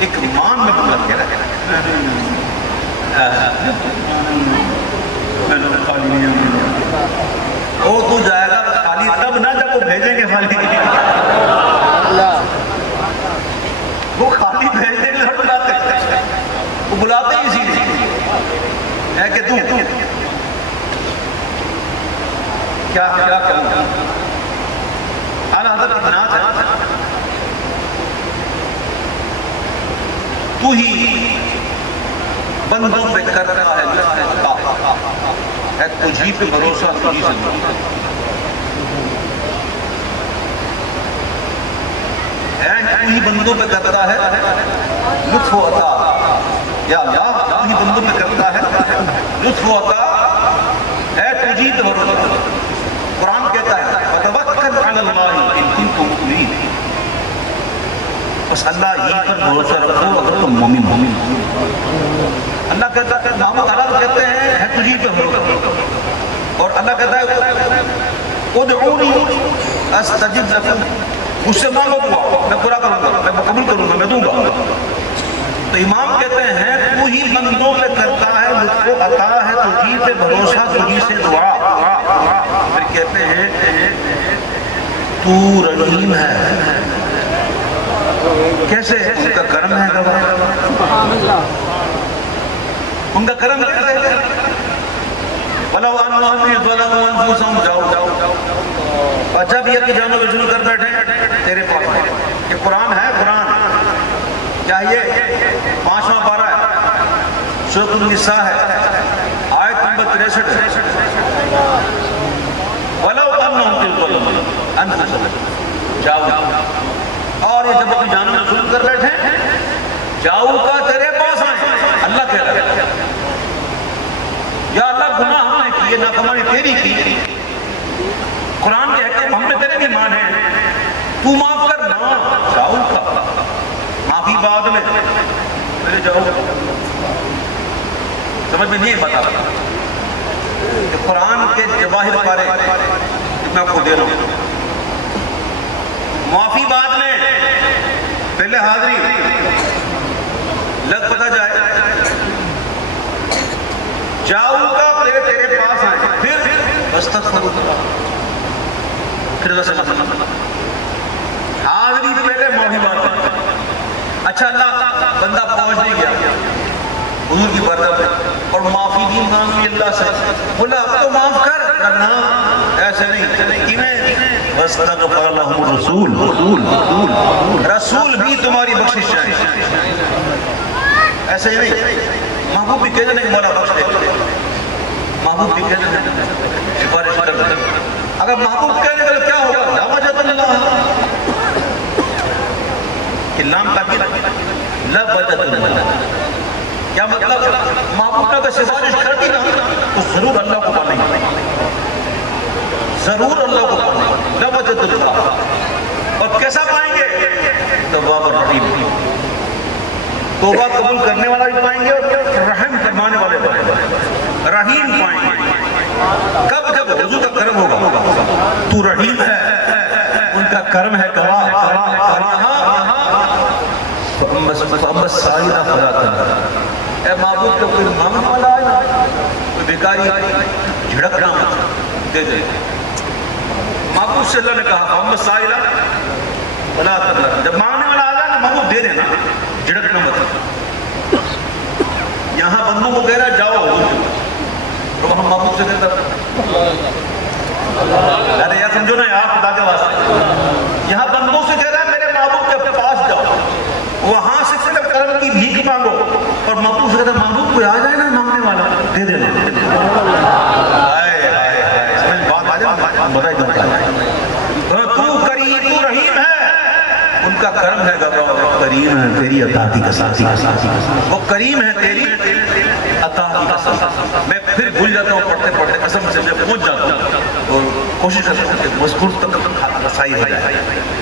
ایک مان میں بندہ کہہ رہا ہے وہ تو جائے گا خالی تب نہ جب وہ بھیجیں گے خالی وہ خالی بھیجیں گے بلاتے وہ بلاتے ہی اسی لیے ہے کہ تو کیا کروں اعلیٰ حضرت اتنا ہے تو ہی بندوں پہ کر رہا ہے تجھی پہ بھروسہ تجھی سے تو ہی بندوں پہ کرتا ہے لطف و عطا یا اللہ تو ہی بندوں پہ کرتا ہے لطف و عطا ہے تجھی پہ بھروسہ قرآن کہتا ہے وَتَوَكَّلْ عَلَى اللَّهِ إِن كُنتُم مُؤْمِنِينَ بس اللہ ہی پر بھروسہ رکھو اگر تم مومن ہو اللہ کہتا ہے محمد علیہ کہتے ہیں ہے تجھی پہ بھروسہ اور اللہ کہتا ہے ادعونی استجب لکم مجھ سے مانگو دعا میں پورا کروں گا میں قبول کروں گا میں دوں گا تو امام کہتے ہیں تو ہی بندوں پہ کرتا ہے لطف و عطا ہے تجھی پہ بھروسہ تجھی سے دعا پھر کہتے ہیں تو رحیم ہے کیسے ان کا کرم ہے ان کا کرم کیسے ہے وَلَوْ أَنَّهُمْ ظَلَمُوا أَنفُسَهُمْ جاؤ اور جب یہ کہ جانو وجود کر بیٹھے تیرے پاس یہ قرآن ہے قرآن کیا یہ 5واں پارہ ہے سورۃ النساء ہے آیت نمبر 63 وَلَوْ أَنَّهُمْ ظَلَمُوا أَنفُسَهُمْ جاؤ اور یہ جب اپنی جانوں میں وجود کر بیٹھے جاؤ کا تیرے پاس آئے اللہ کہہ رہا ہے یا اللہ گناہ ہم نے کیے نافرمانی تیری کی قرآن کہتے ہیں ہم نے تیرے بھی مان ہیں تو معاف کر نہ جاؤ کا معافی بعد میں میرے جاؤ سمجھ میں نہیں بتا کہ قرآن کے جواہر پارے میں آپ کو دے رہا ہوں معافی بعد میں پہلے حاضری لگ پتہ جائے جاؤ کا پہلے تیرے پاس آئے پھر استغفر پھر حاضری پہلے معافی بعد میں اچھا اللہ بندہ پہنچ نہیں گیا حضور کی بارگاہ میں اور معافی بھی مانگی اللہ سے بولا اب تو معاف کر کرنا ایسے نہیں وَاسْتَغْفَرَ لَهُمُ الرَّسُولُ رسول بھی تمہاری بخشش چاہیے ایسے ہی نہیں محبوب بھی کہہ دینے کہ مولا بخش دے محبوب بھی کہہ دینے سفارش کر دے اگر محبوب کہنے کہ کیا ہوگا لا وجد اللہ کہ لام تاکید لا وجد اللہ کیا مطلب محبوب نے اگر سفارش کر دی نا تو ضرور اللہ کو پانے گا ضرور اللہ کو پانے گا لا وجد اللہ اور کیسا پائیں گے تواب الرحیم توبہ قبول کرنے والا بھی پائیں گے اور رحم فرمانے والے پائیں گے رحیم پائیں گے کب جب حضور کا کرم ہوگا تو رحیم ہے ان کا کرم ہے گواہ فَأَمَّا السَّائِلَ فَلَا تَنْهَرْ اے معبود کا کوئی مانگنے والا ہے نا کوئی بیکاری جھڑکنا دے دے معبود سے اللہ نے کہا فَأَمَّا السَّائِلَ فَلَا تَنْهَرْ جب مانگنے والا آ جائے نا معبود دے دینا جھڑکنا مت یہاں بندوں کو کہہ رہا ہے جاؤ تو ہم معبود سے کہتا ارے یہ سمجھو نا آپ خدا کے واسطے یہاں بندوں سے کہہ رہا ہے میرے معبود کے پاس جاؤ وہاں سے صرف کرم کی بھیک مانگو اور معبود سے کہتا ہے معبود کوئی آ جائے نا مانگنے والا دے دینا سمجھ بات آ جائے بتائی دوں تو کریم تو رحیم ہے ان کا کرم ہے کریم ہے تیری عطا کی قسم وہ کریم ہے تیری عطا کی قسم میں پھر بھول جاتا ہوں پڑھتے پڑھتے قسم سے جب پہنچ جاتا ہوں اور کوشش کرتا ہوں کہ مذکور تک رسائی ہو جائے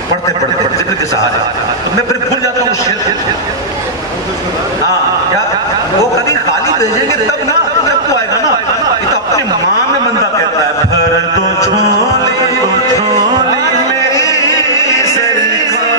پڑھتے پڑھتے ذکر کے سہارے تو میں پھر بھول جاتا ہوں شیر ہاں کیا وہ کبھی خالی بھیجیں گے تب نا جب تو آئے گا نا یہ تو اپنے ماں میں بندہ کہتا ہے بھر دو چھولی میری سرکار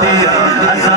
تیرا